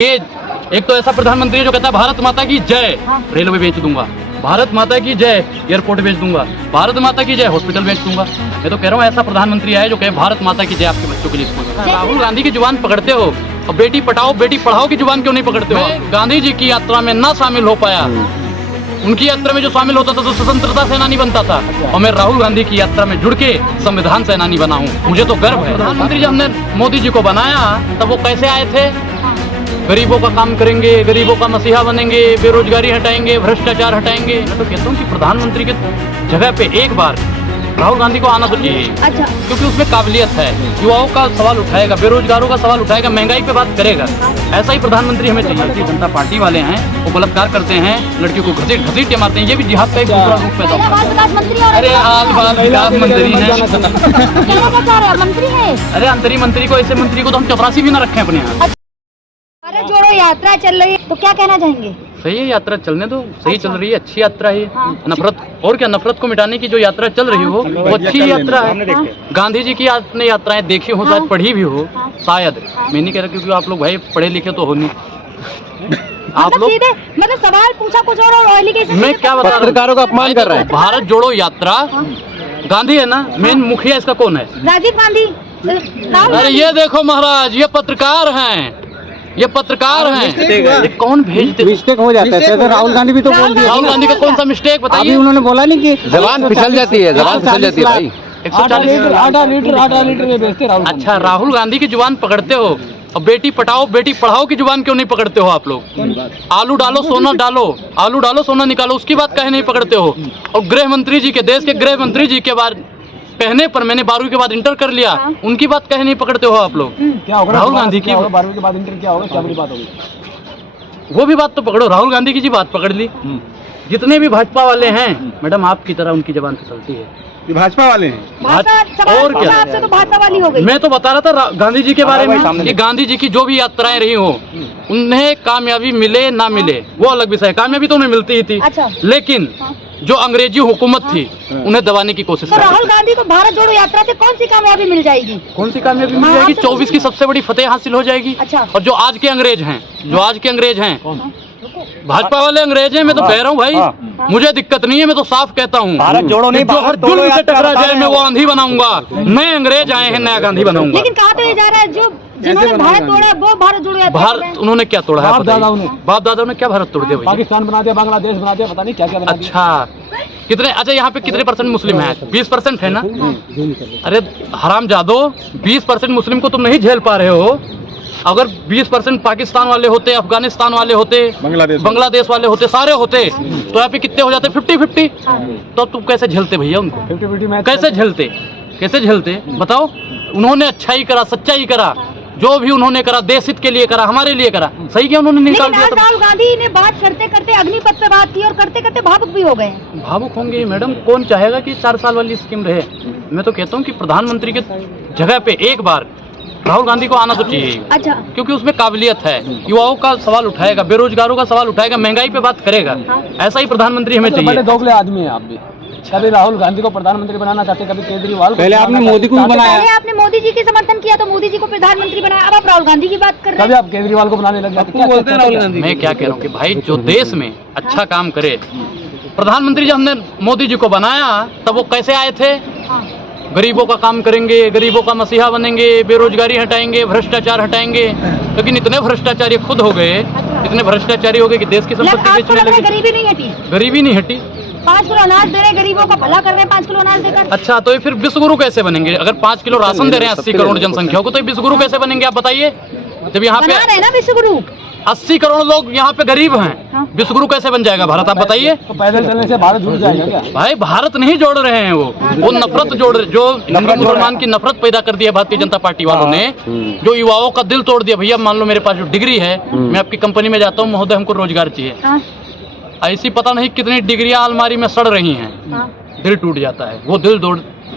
ये एक तो ऐसा प्रधानमंत्री है जो कहता है भारत माता की जय, रेलवे बेच दूंगा, भारत माता की जय, एयरपोर्ट बेच दूंगा, भारत माता की जय, हॉस्पिटल बेच दूंगा। मैं तो कह रहा हूँ ऐसा प्रधानमंत्री है जो कहे भारत माता की जय आपके बच्चों के लिए स्कूल। राहुल गांधी की जुबान पकड़ते हो और बेटी पढ़ाओ बेटी पढ़ाओ की जुबान क्यों नहीं पकड़ते हो? गांधी जी की यात्रा में ना शामिल हो पाया, उनकी यात्रा में जो शामिल होता था तो स्वतंत्रता सेनानी बनता था, और मैं राहुल गांधी की यात्रा में जुड़ के संविधान सेनानी बना हूँ। मुझे तो गर्व है। प्रधानमंत्री जब हमने मोदी जी को बनाया तब वो कैसे आए थे? गरीबों का काम करेंगे, गरीबों का मसीहा बनेंगे, बेरोजगारी हटाएंगे, भ्रष्टाचार हटाएंगे। मैं तो कहता हूँ कि प्रधानमंत्री के जगह पे एक बार राहुल गांधी को आना तो चाहिए। अच्छा। क्योंकि उसमें काबिलियत है, युवाओं का सवाल उठाएगा, बेरोजगारों का सवाल उठाएगा, महंगाई पे बात करेगा। ऐसा ही प्रधानमंत्री हमें चाहिए। भारतीय जनता पार्टी वाले हैं वो बलात्कार करते हैं, लड़कियों को घसीट के मारते हैं, ये भी जिहाद का एक दूसरा रूप पैदा होता है। अरे आल बाल विकास मंत्री है, मंत्री है। अरे अंतरी मंत्री को, ऐसे मंत्री को तो हम चपरासी भी ना रखें अपने यहाँ। भारत जोड़ो यात्रा चल रही है तो क्या कहना चाहेंगे? सही है, यात्रा चलने दो, सही चल रही है, अच्छी यात्रा है। नफरत और क्या, नफरत को मिटाने की जो यात्रा चल रही हो वो अच्छी यात्रा है। गांधी जी की आपने यात्राएं देखी हो, शायद पढ़ी भी हो, शायद। मैं नहीं कह रहा क्योंकि आप लोग भाई पढ़े लिखे तो हो नहीं। आप लोग मतलब सवाल पूछा कुछ और ऑयली के मैं क्या बता रहा हूं? पत्रकारों का अपमान कर रहे हैं। भारत जोड़ो यात्रा, गांधी है ना मेन मुखिया, इसका कौन है? राजीव गांधी। अरे ये देखो महाराज, ये पत्रकार हैं, ये पत्रकार हैं। ये कौन भेजते? मिस्टेक हो जाता है। तो राहुल गांधी भी तो बोल दिया। राहुल गांधी का कौन सा मिस्टेक बताइए? अभी उन्होंने बोला नहीं कि जबान फिसल जाती है, जबान फिसल जाती है भाई। 140 लीटर में बेचते राहुल। अच्छा, राहुल गांधी की जुबान पकड़ते हो और बेटी पढ़ाओ बेटी पढ़ाओ की जुबान क्यों नहीं पकड़ते हो आप लोग? आलू डालो सोना डालो, आलू डालो सोना निकालो, उसकी बात कहे नहीं पकड़ते हो? और गृह मंत्री जी के, देश के गृह मंत्री जी के बाद कहने पर मैंने 12वीं के बाद इंटर कर लिया, उनकी बात कहे नहीं पकड़ते हो आप लोग? क्या होगा राहुल गांधी की 12वीं के बाद इंटर क्या होगा, क्या बड़ी बात होगी? वो भी बात तो पकड़ो, राहुल गांधी की जी बात पकड़ ली। जितने भी भाजपा वाले हैं मैडम आपकी तरह उनकी जबान फिसलती है। ये भाजपा वाले हैं। और क्या, आपसे तो भाजपा वाली हो गई। मैं तो बता रहा था गांधी जी के बारे में कि गांधी जी की जो भी यात्राएं रही हो उन्हें कामयाबी मिले ना मिले वो अलग विषय है। कामयाबी तो उन्हें मिलती ही थी। अच्छा। लेकिन जो अंग्रेजी हुकूमत थी उन्हें दबाने की कोशिश तो कर राहुल गांधी को भारत जोड़ो यात्रा से कौन सी कामयाबी मिल जाएगी? कौन सी कामयाबी मिल जाएगी? 24 की सबसे बड़ी फतेह हासिल हो जाएगी। अच्छा। और जो आज के अंग्रेज हैं, जो आज के अंग्रेज हैं, भाजपा वाले अंग्रेज हैं। मैं तो कह रहा हूँ भाई, मुझे दिक्कत नहीं है, मैं तो साफ कहता हूँ भारत जोड़ो नहीं, जो हर जुल्म से टकरा जाए मैं वो आंधी बनाऊंगा। नए अंग्रेज आए हैं, नया गांधी बनाऊंगा। लेकिन कहा तो ये जा रहा है जो जिन्होंने भारत तोड़ा वो भारत जोड़ो यात्रा कर रहे हैं। भारत उन्होंने क्या तोड़ा है? बाप दादाओं ने क्या भारत तोड़ दिया भैया? पाकिस्तान बना दिया, बांग्लादेश बना दिया, पता नहीं क्या क्या बना दिया। अच्छा कितने, अच्छा यहाँ पे कितने % मुस्लिम है? 20% है ना? अरे हरामजादो, 20% मुस्लिम को तुम नहीं झेल पा रहे हो। अगर 20% पाकिस्तान वाले होते, अफगानिस्तान वाले होते, बांग्लादेश वाले होते, सारे होते तो यहाँ पे कितने हो जाते? 50-50। तो तुम कैसे झेलते भैया उनको? 50-50 कैसे झेलते? कैसे झेलते बताओ? उन्होंने अच्छाई करा, सच्चाई करा, जो भी उन्होंने करा देश हित के लिए करा, हमारे लिए करा। सही क्या उन्होंने निकाल दिया? राहुल गांधी ने बात करते करते अग्निपथ पे बात की और करते करते भावुक भी हो गए। भावुक होंगे मैडम, कौन चाहेगा कि 4 साल वाली स्कीम रहे? मैं तो कहता हूँ कि प्रधानमंत्री के जगह पे एक बार राहुल गांधी को आना तो चाहिए। अच्छा। क्योंकि उसमें काबिलियत है, युवाओं का सवाल उठाएगा, बेरोजगारों का सवाल उठाएगा, महंगाई पे बात करेगा। ऐसा ही प्रधानमंत्री हमें चाहिए। बड़े दोगले आदमी हैं आप भी। कभी राहुल गांधी को प्रधानमंत्री बनाना चाहते, कभी केजरीवाल। पहले आपने मोदी को बनाया, पहले आपने मोदी जी की समर्थन किया तो मोदी जी को प्रधानमंत्री बनाया, अब आप राहुल गांधी की बात कर रहे हैं। कभी आप केजरीवाल को बनाने लग जाते। क्या बोलते हैं राहुल गांधी? मैं क्या कह रहा हूँ कि भाई जो देश में अच्छा काम करे, प्रधानमंत्री जब हमने मोदी जी को बनाया तब वो कैसे आए थे? गरीबों का काम करेंगे, गरीबों का मसीहा बनेंगे, बेरोजगारी हटाएंगे, भ्रष्टाचार हटाएंगे। लेकिन इतने भ्रष्टाचारी खुद हो गए, इतने भ्रष्टाचारी हो गए कि देश की संपत्ति बेचने लगे। गरीबी नहीं हटी, गरीबी नहीं हटी। 5 किलो अनाज दे रहे, गरीबों का भला कर रहे हैं 5 किलो अनाज देकर। अच्छा, तो ये फिर विश्वगुरु कैसे बनेंगे? अगर 5 किलो राशन दे रहे हैं 80 करोड़ जनसंख्या को, तो विश्वगुरु कैसे बनेंगे आप बताइए? जब यहाँ पे बना रहे हैं ना विश्वगुरु। 80 करोड़ लोग यहाँ पे गरीब हैं, विश्वगुरु कैसे बन जाएगा भारत? आप बताइए। तो पैदल चलने से भारत जुड़ जाएगा क्या? भाई भारत नहीं जोड़ रहे हैं, वो नफरत जोड़ रहे, जो हिंदू मुसलमान की नफरत पैदा कर दी है भारतीय जनता पार्टी वालों ने, जो युवाओं का दिल तोड़ दिया। भैया मान लो मेरे पास जो डिग्री है, मैं आपकी कंपनी में जाता हूँ, महोदय हमको रोजगार चाहिए, ऐसी पता नहीं कितनी डिग्रियां अलमारी में सड़ रही हैं, दिल टूट जाता है। वो दिल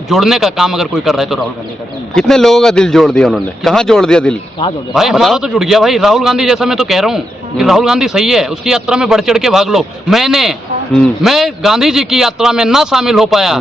जोड़ने का काम अगर कोई कर रहा है तो राहुल गांधी कर रहा है। कितने लोगों का दिल जोड़ दिया उन्होंने? कहाँ जोड़ दिया दिल? भाई हमारा तो जुड़ गया भाई। राहुल गांधी जैसा मैं तो कह रहा हूँ कि राहुल गांधी सही है, उसकी यात्रा में बढ़ चढ़ के भाग लो। मैं गांधी जी की यात्रा में ना शामिल हो पाया,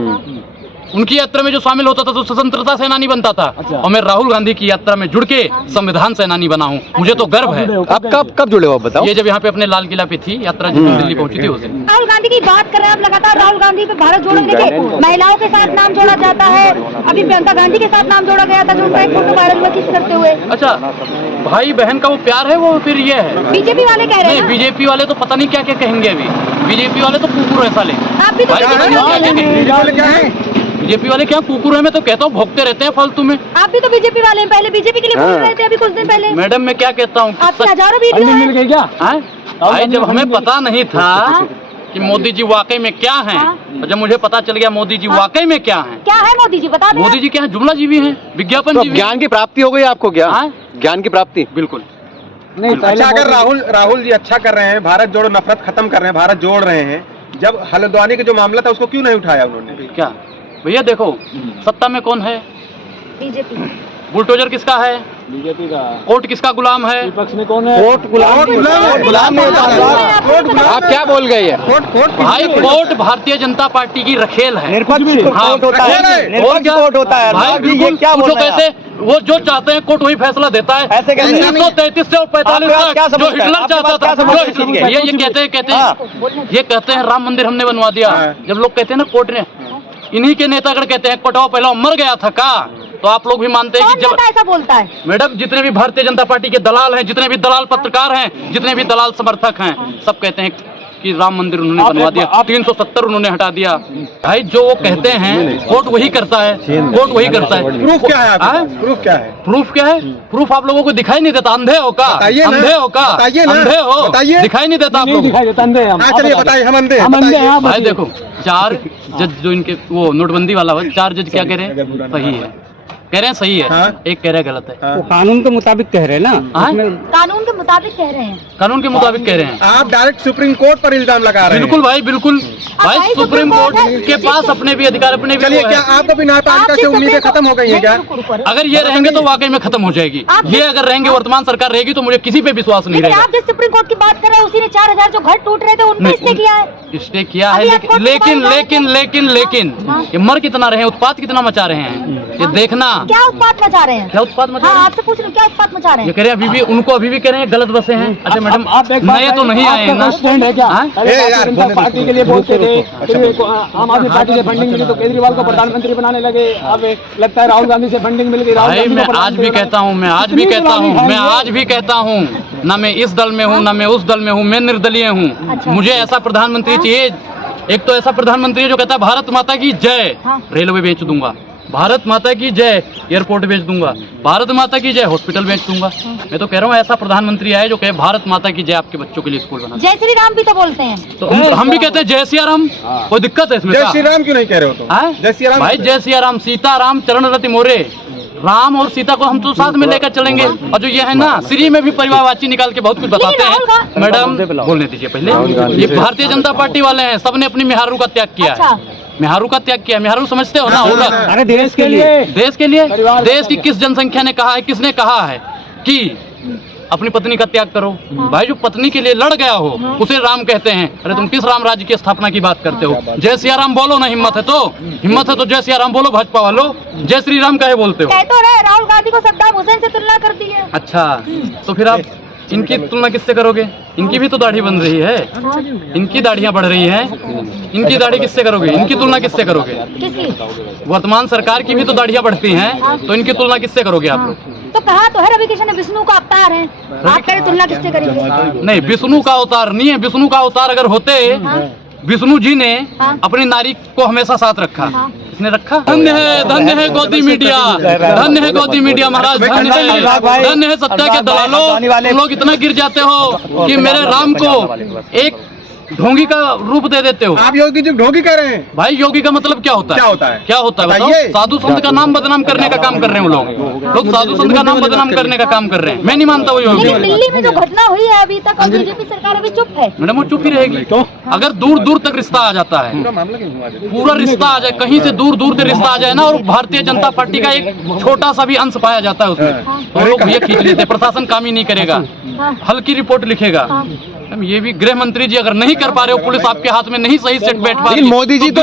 उनकी यात्रा में जो शामिल होता था तो स्वतंत्रता सेनानी बनता था। और मैं राहुल गांधी की यात्रा में जुड़ के संविधान सेनानी बना हूँ। मुझे तो गर्व है। आप कब जुड़े हो आप बताओ? ये जब यहाँ पे अपने लाल किला पे थी यात्रा, जब दिल्ली पहुंची थी उस दिन। राहुल गांधी की बात कर रहे हैं आप लगातार। राहुल गांधी पे भारत जोड़ो लेके महिलाओं के साथ नाम जोड़ा जाता है। अभी प्रियंका गांधी के साथ नाम जोड़ा गया था जो उनका एक फोटो वायरल हुआ किस करते हुए। अच्छा, भाई बहन का वो प्यार है, वो फिर ये है। बीजेपी वाले कह रहे नहीं, हैं बीजेपी वाले तो पता नहीं क्या क्या कहेंगे अभी। बीजेपी वाले तो कुकुर है साले। आप भी तो भाई बीजेपी क्या वाले कहेंगे? बीजेपी वाले क्या कुकुर है? मैं तो कहता हूँ भोगते रहते हैं फालतू में। आप भी तो बीजेपी वाले हैं। पहले बीजेपी के लिए बोल रहे थे अभी कुछ दिन पहले। मैडम मैं क्या कहता हूँ, आपके हजारों वीडियो मिल गई क्या? भाई जब हमें पता नहीं था कि मोदी जी वाकई में क्या हैं, और जब मुझे पता चल गया मोदी जी वाकई में क्या हैं। क्या है मोदी जी बता दें। मोदी जी क्या है? जुमला जीवी हैं, विज्ञापन तो जीवी। ज्ञान की प्राप्ति हो गई आपको क्या? ज्ञान की प्राप्ति बिल्कुल नहीं, अच्छा, अगर राहुल जी अच्छा कर रहे हैं, भारत जोड़ो नफरत खत्म कर रहे हैं, भारत जोड़ रहे हैं, जब हल्द्वानी का जो मामला था उसको क्यों नहीं उठाया उन्होंने? क्या भैया देखो, सत्ता में कौन है? बीजेपी। बुलडोजर किसका है? बीजेपी का। कोर्ट किसका गुलाम है? विपक्ष में कौन है? गुलाम नहीं होता। आप क्या बोल गए? ये भाई कोर्ट भारतीय जनता पार्टी की रखेल है। हाँ, होता है। और क्या होता है भाई? बिल्कुल पूछो कैसे, वो जो चाहते हैं कोर्ट वही फैसला देता है। 1933 से और 45 तक जो हिटलर चाहता था, जो हिटलर ये कहते हैं राम मंदिर हमने बनवा दिया। जब लोग कहते हैं ना कोर्ट ने, इन्हीं के नेतागण कहते हैं कोर्टवा पहला मर गया था का, तो आप लोग भी मानते हैं कि जब ऐसा बोलता है मैडम जितने भी भारतीय जनता पार्टी के दलाल हैं, जितने भी दलाल पत्रकार हैं, जितने भी दलाल समर्थक हैं, सब कहते हैं कि राम मंदिर उन्होंने बनवा दिया, 370 उन्होंने हटा दिया। भाई जो वो कहते हैं कोर्ट वही करता है, कोर्ट वही करता है। प्रूफ क्या है? प्रूफ क्या है? प्रूफ क्या है? प्रूफ आप लोगों को दिखाई नहीं देता? अंधे हो का? अंधे हो का? अंधे हो? दिखाई नहीं देता आप लोग? दिखाई देता, अंधे हम। चलिए बताइए, हम अंधे हैं। भाई देखो, 4 जज जो इनके वो नोटबंदी वाला हो, 4 जज क्या कह रहे हैं? सही है, कह रहे हैं सही है। एक कह रहे हैं गलत है। वो कानून के मुताबिक कह रहे हैं ना। कानून के मुताबिक कह रहे हैं। कानून के मुताबिक कह रहे हैं। आप डायरेक्ट सुप्रीम कोर्ट पर इल्जाम लगा रहे हैं। बिल्कुल भाई, बिल्कुल भाई, सुप्रीम कोर्ट के पास अपने भी अधिकार, अपने भी। चलिए, क्या आपको भी न्यायपालिका से उम्मीदें खत्म हो गई है क्या? अगर ये रहेंगे तो वाकई में खत्म हो जाएगी। ये अगर रहेंगे, वर्तमान सरकार रहेगी, तो मुझे किसी पे विश्वास नहीं रहेगा। आप जिस सुप्रीम कोर्ट की बात कर रहे हैं उसी ने 4000 जो घर टूट रहे थे उन पे स्टे किया है। स्टे किया है, लेकिन ये मर कितना रहे हैं, उत्पात कितना मचा रहे हैं, ये देखना। क्या उत्पात मचा रहे हैं? क्या उत्पात मचा रहे हैं? आपसे पूछ रहे हैं क्या उत्पात मचा रहे ये हैं? कह रहे हैं अभी भी, उनको अभी भी कह रहे हैं गलत बसे हैं। अच्छा मैडम, नए तो नहीं आए हैं ना? है क्या? पार्टी के लिए बोलते थे, फिर आम आदमी पार्टी से फंडिंग मिली तो केजरीवाल को प्रधानमंत्री बनाने लगे। अब लगता है राहुल गांधी से फंडिंग मिल गई। भाई मैं आज भी कहता हूँ, मैं आज भी कहता हूँ, ना मैं इस दल में हूँ, ना मैं उस दल में हूँ, मैं निर्दलीय हूँ। मुझे ऐसा प्रधानमंत्री चाहिए, एक तो ऐसा प्रधानमंत्री जो कहता है भारत माता की जय, रेलवे बेच दूंगा, भारत माता की जय एयरपोर्ट बेच दूंगा, भारत माता की जय हॉस्पिटल बेच दूंगा। मैं तो कह रहा हूँ ऐसा प्रधानमंत्री आए जो कहे भारत माता की जय आपके बच्चों के लिए स्कूल बना। जय श्री राम भी तो बोलते हैं। तो हम भी कहते हैं जय सिया राम। कोई दिक्कत है इसमें? जय श्री राम क्यों नहीं कह रहे हो तुम? जय सिया राम भाई, जय सिया राम, सीता राम चरण रति मोरे। राम और सीता को हम तो साथ में लेकर चलेंगे। और जो ये है ना, श्री में भी परिवारवाची निकाल के बहुत कुछ बताते हैं। मैडम बोलने दीजिए पहले। ये भारतीय जनता पार्टी वाले हैं, सबने अपनी मेहारू का त्याग किया है। मेहारू का त्याग किया, मेहारू समझते हो ना? होगा अरे देश के लिए, देश के लिए। देश की किस जनसंख्या ने कहा है, किसने कहा है कि अपनी पत्नी का त्याग करो? भाई जो पत्नी के लिए लड़ गया हो उसे राम कहते हैं। अरे तुम किस राम राज्य की स्थापना की बात करते हो? जय सिया राम बोलो ना, हिम्मत है तो जय सिया राम बोलो। भाजपा वालों जय श्री राम कहे बोलते हो? कह तो रहे राहुल गांधी को सद्दाम हुसैन से तुलना कर दी है। अच्छा, तो फिर आप इनकी तुलना किससे करोगे? इनकी भी तो दाढ़ी बन रही है, इनकी दाढ़ियां बढ़ रही हैं, इनकी दाढ़ी किससे करोगे? इनकी तुलना किससे करोगे? वर्तमान सरकार की भी तो दाढ़ियां बढ़ती हैं, तो इनकी तुलना किससे करोगे आप लोग? तो कहा तो है रवि किशन विष्णु का अवतार है, आप कह रहे तुलना किससे करेंगे? नहीं, विष्णु का अवतार नहीं है। विष्णु का अवतार अगर होते, विष्णु जी ने अपनी नारी को हमेशा साथ रखा। इसने रखा। धन्य है गोदी मीडिया, धन्य है गोदी मीडिया महाराज, धन्य है सत्ता के दलालों। तुम लोग इतना गिर जाते हो कि मेरे राम को एक ढोंगी का रूप दे देते हो। आप योगी जी ढोंगी कह रहे हैं? भाई योगी का मतलब क्या होता है? क्या होता है बताओ? साधु संत का नाम बदनाम करने का काम कर रहे हैं वो लोग साधु संत का नाम बदनाम करने का काम कर रहे हैं। मैं नहीं मानता वो योगी। दिल्ली में जो घटना हुई है अभी तक, और बीजेपी सरकार अभी चुप है। मैडम वो चुप ही रहेगी। तो अगर दूर दूर तक रिश्ता आ जाता है, पूरा रिश्ता आ जाए, कहीं से दूर दूर से रिश्ता आ जाए ना, और भारतीय जनता पार्टी का एक छोटा सा भी अंश पाया जाता है उसमें, तो लोग ये खींच लेते, प्रशासन काम ही नहीं करेगा, हल्की रिपोर्ट लिखेगा। ये भी गृह मंत्री जी अगर नहीं कर पा रहे हो, पुलिस आपके हाथ में नहीं सही सेट बैठ पा रही। लेकिन मोदी जी तो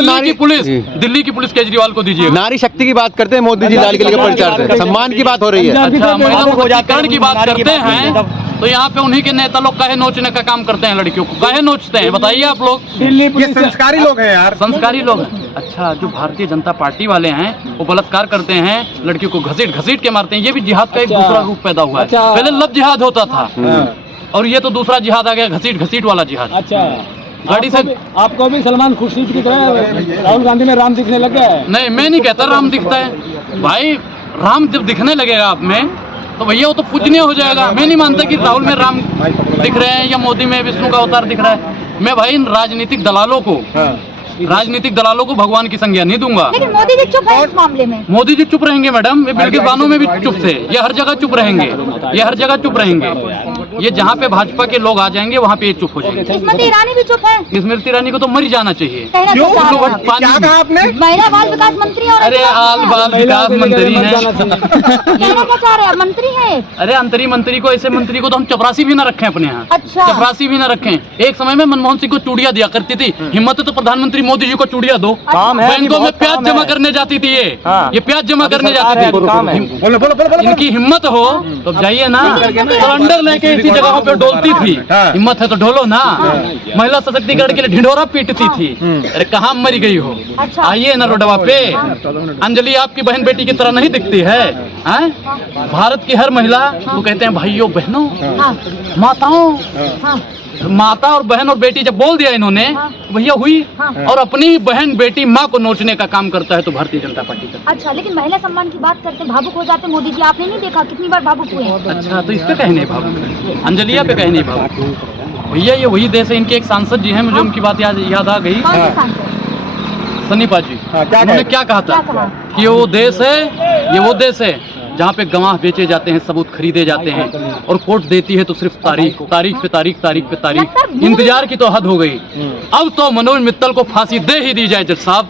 दिल्ली की पुलिस केजरीवाल को दीजिए। नारी शक्ति की बात करते हैं मोदी जी, लाल किले के प्रचार से सम्मान की बात हो रही है। अच्छा, महिला सशक्तिकरण की बात करते हैं तो यहाँ पे उन्हीं के नेता लोग काहे नोचने का काम करते हैं, लड़कियों को काहे नोचते हैं, बताइए आप लोग। ये संस्कारी लोग हैं यार, संस्कारी लोग हैं। अच्छा, जो भारतीय जनता पार्टी वाले हैं वो बलात्कार करते हैं, लड़कियों को घसीट घसीट के मारते हैं, ये भी जिहाद का एक दूसरा रूप पैदा हुआ है। पहले लव जिहाद होता था और ये तो दूसरा जिहाद आ गया, घसीट घसीट वाला जिहाद। अच्छा, गाड़ी से आपको भी सलमान खुर्शीद की तरह राहुल गांधी में राम दिखने लग गया है? नहीं, मैं नहीं कहता राम दिखता है भाई। राम जब दिखने लगेगा आप में तो भैया वो तो पूजनीय हो जाएगा। मैं नहीं मानता कि राहुल में राम दिख रहे हैं या मोदी में विष्णु का अवतार दिख रहा है। मैं भाई इन राजनीतिक दलालों को भगवान की संज्ञा नहीं दूंगा। लेकिन मोदी जी चुप है इस मामले में। मोदी जी चुप रहेंगे मैडम, ये बिल्किस बानो में भी चुप थे, ये हर जगह चुप रहेंगे, ये हर जगह चुप रहेंगे। ये जहाँ पे भाजपा के लोग आ जाएंगे वहाँ पे ये चुप हो जाएंगे। स्मृति ईरानी भी चुप है। स्मृति ईरानी को तो मर ही जाना चाहिए। कहना क्यों? क्या चाह रहे हैं? क्या कहा आपने? महिला बाल विकास मंत्री और अरे आल बाल विकास मंत्री है। कहना क्या चाह रहे हैं? मंत्री है। अरे अंतरी मंत्री को, ऐसे मंत्री को तो हम चपरासी भी ना रखें अपने यहाँ। अच्छा, चपरासी भी ना रखें। एक समय में मनमोहन सिंह को चूड़ियां दिया करती थी, हिम्मत है तो प्रधानमंत्री मोदी जी को चूड़ियां दो। बैंकों में प्याज जमा करने जाती थी, ये प्याज जमा करने जाती थी। बोलो बोलो बोलो बोलो। इनकी हिम्मत हो तो जाइए ना, सिलेंडर लेके इसी जगहों पे डोलती थी। हिम्मत है तो ढोलो ना। महिला सशक्तिकरण के लिए ढिंढोरा पीटती थी। अरे कहाँ मरी गई हो, अच्छा। आइए ना रोडवा पे। अंजलि आपकी बहन बेटी की तरह नहीं दिखती है, हैं? भारत की हर महिला वो कहते हैं भाइयों बहनों हाँ, माताओं, हाँ, माता और बहन और बेटी जब बोल दिया इन्होंने भैया हुई। हाँ। और अपनी बहन बेटी माँ को नोचने का काम करता है तो भारतीय जनता पार्टी का। अच्छा, लेकिन महिला सम्मान की बात करते हैं, भावुक हो जाते हैं मोदी जी। आपने नहीं देखा कितनी बार भावुक हुए हैं? अच्छा, तो इस पे कहे नहीं भावुक, अंजलिया पे कहे नहीं भावुक। भैया ये वही देश है। इनके एक सांसद जी हैं, मुझे उनकी बात याद आ गई, कौन से सांसद? सन्नी पाजी। उन्होंने क्या कहा था क्या कहा? कि ये वो देश है जहाँ पे गवाह बेचे जाते हैं, सबूत खरीदे जाते हैं और कोर्ट देती है तो सिर्फ तारीख पे तारीख। इंतजार की तो हद हो गई। अब तो मनोज मित्तल को फांसी दे ही दी जाए जज साहब।